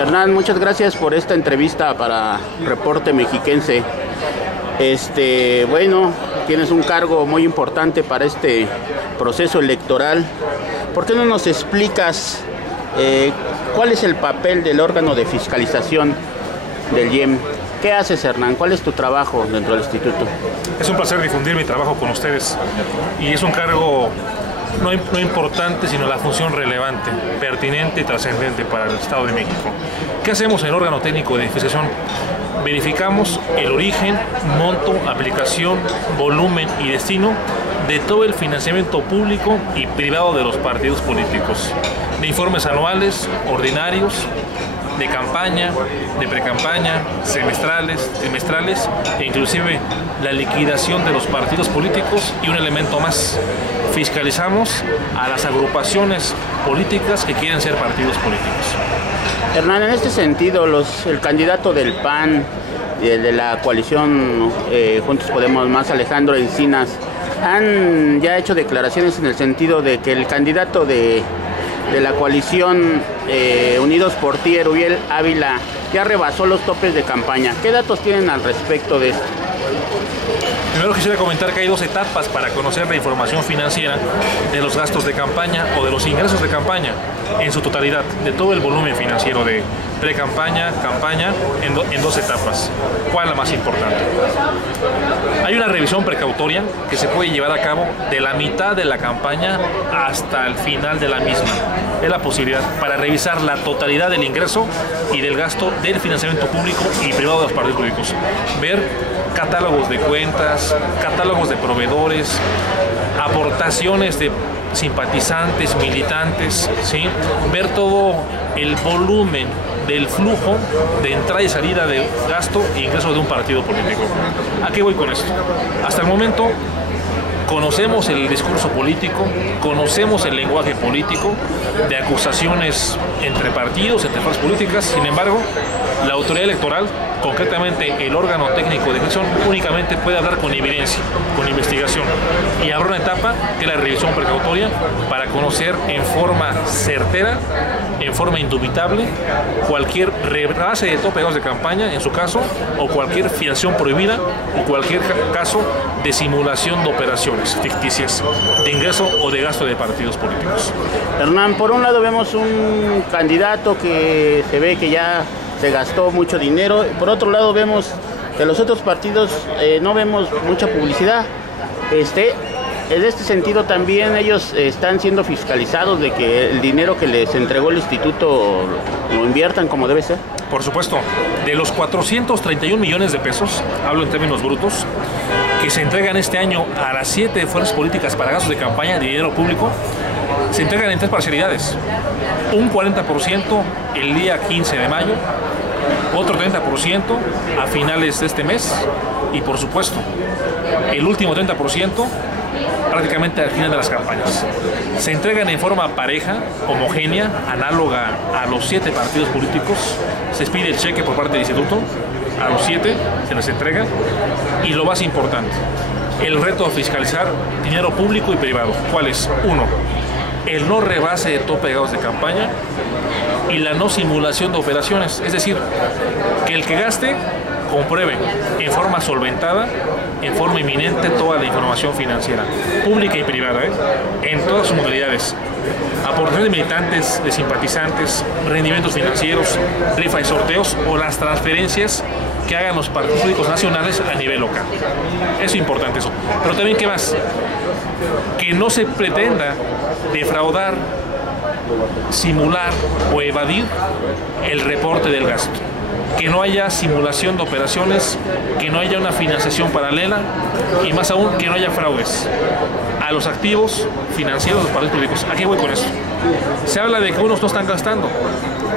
Hernán, muchas gracias por esta entrevista para Reporte Mexiquense. Bueno, tienes un cargo muy importante para este proceso electoral. ¿Por qué no nos explicas cuál es el papel del órgano de fiscalización del IEM? ¿Qué haces, Hernán? ¿Cuál es tu trabajo dentro del instituto? Es un placer difundir mi trabajo con ustedes y es un cargo no importante, sino la función relevante, pertinente y trascendente para el Estado de México. ¿Qué hacemos en el órgano técnico de fiscalización? Verificamos el origen, monto, aplicación, volumen y destino de todo el financiamiento público y privado de los partidos políticos, de informes anuales, ordinarios, de campaña, de precampaña, semestrales, trimestrales e inclusive la liquidación de los partidos políticos y un elemento más. Fiscalizamos a las agrupaciones políticas que quieren ser partidos políticos. Hernán, en este sentido, el candidato del PAN, de la coalición Juntos Podemos más, Alejandro Encinas, han ya hecho declaraciones en el sentido de que el candidato de la coalición Unidos por Ti, Erubiel Ávila, ya rebasó los topes de campaña. ¿Qué datos tienen al respecto de esto? Primero quisiera comentar que hay dos etapas para conocer la información financiera de los gastos de campaña o de los ingresos de campaña en su totalidad, de todo el volumen financiero de pre-campaña, campaña, en dos etapas. ¿Cuál es la más importante? Hay una revisión precautoria que se puede llevar a cabo de la mitad de la campaña hasta el final de la misma. Es la posibilidad para revisar la totalidad del ingreso y del gasto del financiamiento público y privado de los partidos políticos. Ver catálogos de cuentas, catálogos de proveedores, aportaciones de simpatizantes, militantes, ¿sí? Ver todo el volumen del flujo de entrada y salida de gasto e ingreso de un partido político. ¿A qué voy con esto? Hasta el momento conocemos el discurso político, conocemos el lenguaje político de acusaciones entre partidos, entre fuerzas políticas. Sin embargo, la autoridad electoral, concretamente el órgano técnico de gestión, únicamente puede hablar con evidencia, con investigación. Y habrá una etapa que es la revisión precautoria para conocer en forma certera, en forma indubitable, cualquier rebase de tope de campaña, en su caso, o cualquier fiación prohibida, o cualquier caso de simulación de operaciones ficticias de ingreso o de gasto de partidos políticos. Hernán, por un lado vemos un candidato que se ve que ya se gastó mucho dinero, por otro lado vemos que los otros partidos no vemos mucha publicidad. En este sentido también ellos están siendo fiscalizados de que el dinero que les entregó el instituto lo inviertan como debe ser. Por supuesto, de los 431 millones de pesos, hablo en términos brutos, que se entregan este año a las 7 fuerzas políticas para gastos de campaña de dinero público, se entregan en tres parcialidades. Un 40% el día 15 de mayo, otro 30% a finales de este mes y, por supuesto, el último 30% prácticamente al final de las campañas. Se entregan en forma pareja, homogénea, análoga a los 7 partidos políticos. Se expide el cheque por parte del instituto, a los 7 se les entrega. Y lo más importante, el reto de fiscalizar dinero público y privado. ¿Cuál es? 1. El no rebase de tope de gastos de campaña y la no simulación de operaciones. Es decir, que el que gaste compruebe en forma solventada, en forma inminente, toda la información financiera, pública y privada, en todas sus modalidades. Aportaciones de militantes, de simpatizantes, rendimientos financieros, rifas y sorteos o las transferencias que hagan los partidos políticos nacionales a nivel local. Es importante eso. Pero también, ¿qué más? Que no se pretenda defraudar, simular o evadir el reporte del gasto. Que no haya simulación de operaciones, que no haya una financiación paralela y más aún que no haya fraudes a los activos financieros de los partidos políticos. ¿A qué voy con esto? Se habla de que unos no están gastando,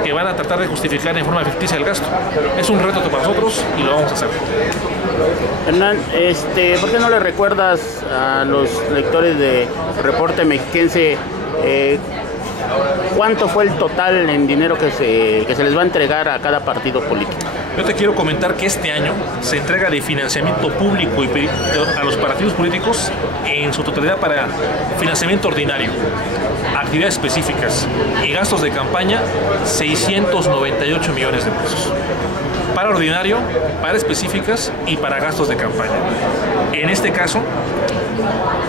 que van a tratar de justificar en forma ficticia el gasto. Es un reto para nosotros y lo vamos a hacer. Hernán, ¿por qué no le recuerdas a los lectores de Reporte Mexiquense cuánto fue el total en dinero que se les va a entregar a cada partido político? Yo te quiero comentar que este año se entrega de financiamiento público a los partidos políticos en su totalidad para financiamiento ordinario, actividades específicas y gastos de campaña, 698 millones de pesos. Para ordinario, para específicas y para gastos de campaña. En este caso,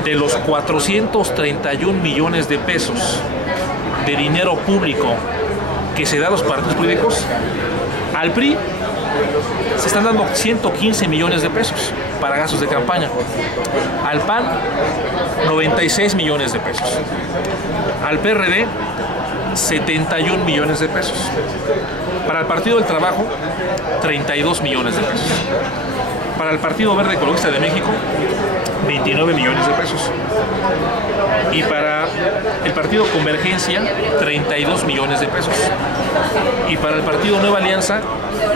de los 431 millones de pesos de dinero público que se da a los partidos políticos, al PRI se están dando 115 millones de pesos para gastos de campaña. Al PAN, 96 millones de pesos. Al PRD, 71 millones de pesos. Para el Partido del Trabajo, 32 millones de pesos. Para el Partido Verde Ecologista de México, 29 millones de pesos. Y para el Partido Convergencia, 32 millones de pesos. Y para el Partido Nueva Alianza,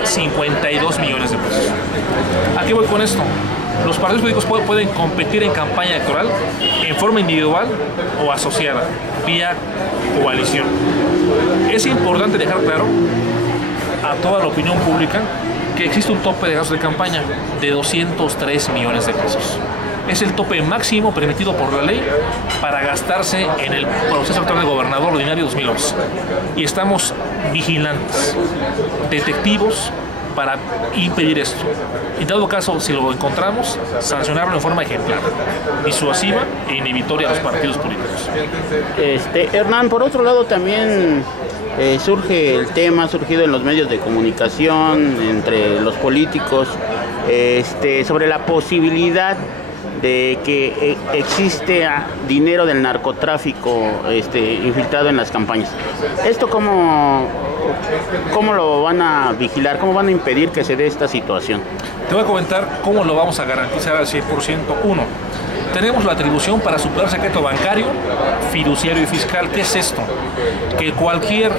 52 millones de pesos. ¿A qué voy con esto? Los partidos políticos pueden competir en campaña electoral en forma individual o asociada, vía coalición. Es importante dejar claro a toda la opinión pública que existe un tope de gastos de campaña de 203 millones de pesos. Es el tope máximo permitido por la ley para gastarse en el proceso electoral de gobernador ordinario 2011. Y estamos vigilantes, detectivos, para impedir esto. En dado caso, si lo encontramos, sancionarlo en forma ejemplar, disuasiva e inhibitoria a los partidos políticos. Hernán, por otro lado también surge el tema, ha surgido en los medios de comunicación, entre los políticos, sobre la posibilidad de que existe dinero del narcotráfico infiltrado en las campañas. ¿Esto cómo lo van a vigilar? ¿Cómo van a impedir que se dé esta situación? Te voy a comentar cómo lo vamos a garantizar al 100%. Uno, tenemos la atribución para superar secreto bancario, fiduciario y fiscal. ¿Qué es esto? Que cualquier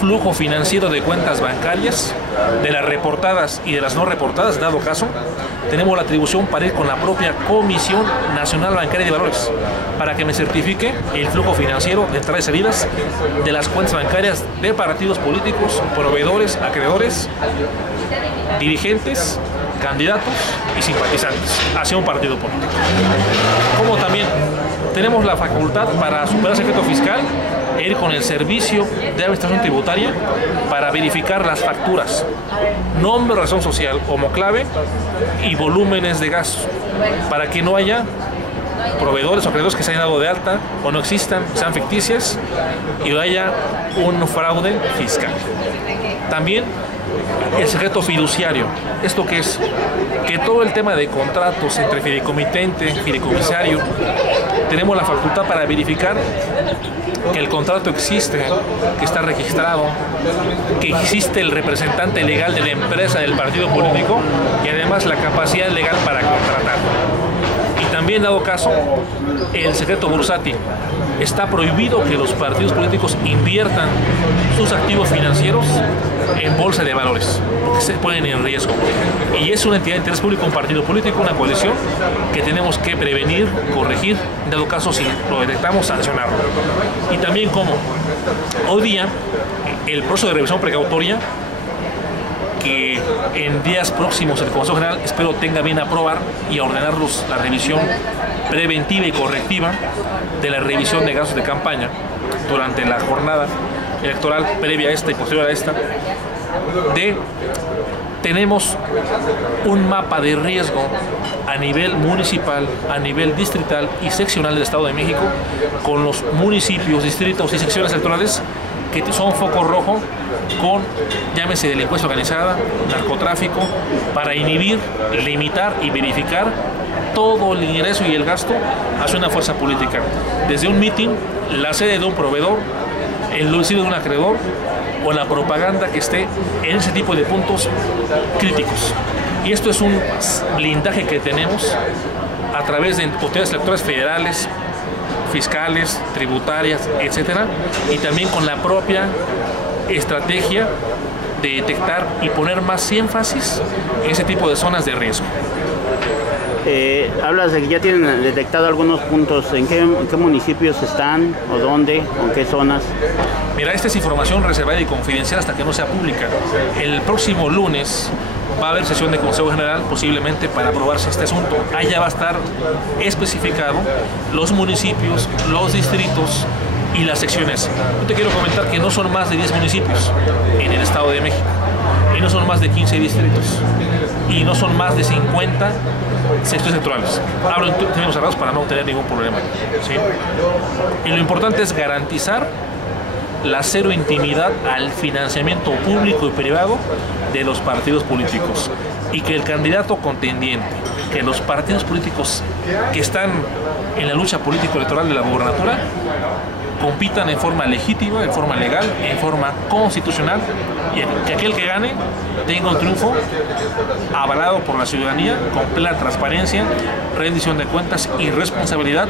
flujo financiero de cuentas bancarias, de las reportadas y de las no reportadas, dado caso, tenemos la atribución para ir con la propia Comisión Nacional Bancaria de Valores para que me certifique el flujo financiero de entradas y salidas de las cuentas bancarias de partidos políticos, proveedores, acreedores, dirigentes, candidatos y simpatizantes hacia un partido político. Como también tenemos la facultad para superar secreto fiscal e ir con el servicio de administración tributaria para verificar las facturas, nombre, razón social como clave y volúmenes de gastos, para que no haya proveedores o acreedores que se hayan dado de alta o no existan, sean ficticias y no haya un fraude fiscal. También el secreto fiduciario. ¿Esto qué es? Que todo el tema de contratos entre fideicomitente, fideicomisario, tenemos la facultad para verificar que el contrato existe, que está registrado, que existe el representante legal de la empresa del partido político y además la capacidad legal para contratar. Y también, dado caso, el secreto bursátil. Está prohibido que los partidos políticos inviertan sus activos financieros en bolsa de valores, porque se ponen en riesgo. Y es una entidad de interés público, un partido político, una coalición que tenemos que prevenir, corregir, en dado caso, si lo detectamos, sancionarlo. Y también, como hoy día, el proceso de revisión precautoria, que en días próximos el Consejo General espero tenga bien aprobar y ordenarlos la revisión preventiva y correctiva de la revisión de gastos de campaña durante la jornada electoral previa a esta y posterior a esta. Tenemos un mapa de riesgo a nivel municipal, a nivel distrital y seccional del Estado de México, con los municipios, distritos y secciones electorales que son foco rojo con, llámese, delincuencia organizada, narcotráfico, para inhibir, limitar y verificar todo el ingreso y el gasto hacia una fuerza política. Desde un mitin, la sede de un proveedor, el domicilio de un acreedor o la propaganda que esté en ese tipo de puntos críticos. Y esto es un blindaje que tenemos a través de autoridades electorales federales, fiscales, tributarias, etcétera, y también con la propia estrategia de detectar y poner más énfasis en ese tipo de zonas de riesgo. Hablas de que ya tienen detectado algunos puntos. ¿En qué municipios están o dónde o en qué zonas? Mira, esta es información reservada y confidencial hasta que no sea pública. El próximo lunes va a haber sesión de Consejo General, posiblemente para aprobarse este asunto. Ahí ya va a estar especificado los municipios, los distritos y las secciones. Yo te quiero comentar que no son más de 10 municipios en el Estado de México, y no son más de 15 distritos, y no son más de 50 sectores electorales. Hablo en términos cerrados para no tener ningún problema, ¿sí? Y lo importante es garantizar la cero intimidad al financiamiento público y privado de los partidos políticos, y que el candidato contendiente, que los partidos políticos que están en la lucha político-electoral de la gobernatura compitan en forma legítima, en forma legal, en forma constitucional, y que aquel que gane tenga un triunfo avalado por la ciudadanía con plena transparencia, rendición de cuentas y responsabilidad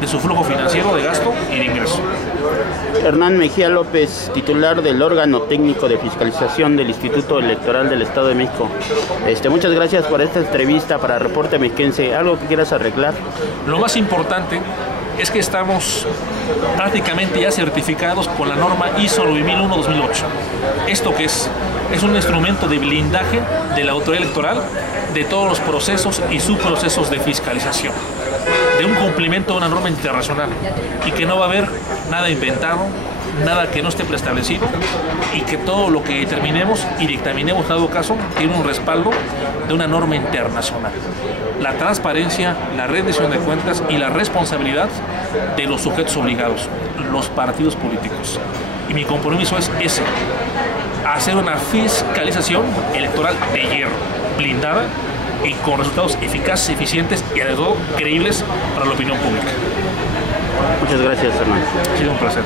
de su flujo financiero de gasto y de ingreso. Hernán Mejía López, titular del órgano técnico de fiscalización del Instituto Electoral del Estado de México. Muchas gracias por esta entrevista para Reporte Mexiquense. ¿Algo que quieras arreglar? Lo más importante es que estamos prácticamente ya certificados con la norma ISO 9001-2008. ¿Esto qué es? Es un instrumento de blindaje de la autoridad electoral de todos los procesos y subprocesos de fiscalización, de un cumplimiento de una norma internacional, y que no va a haber nada inventado, nada que no esté preestablecido, y que todo lo que determinemos y dictaminemos en dado caso tiene un respaldo de una norma internacional. La transparencia, la rendición de cuentas y la responsabilidad de los sujetos obligados, los partidos políticos. Y mi compromiso es ese: hacer una fiscalización electoral de hierro, blindada y con resultados eficaces, eficientes y además creíbles para la opinión pública. Muchas gracias, Hernán. Ha sido un placer.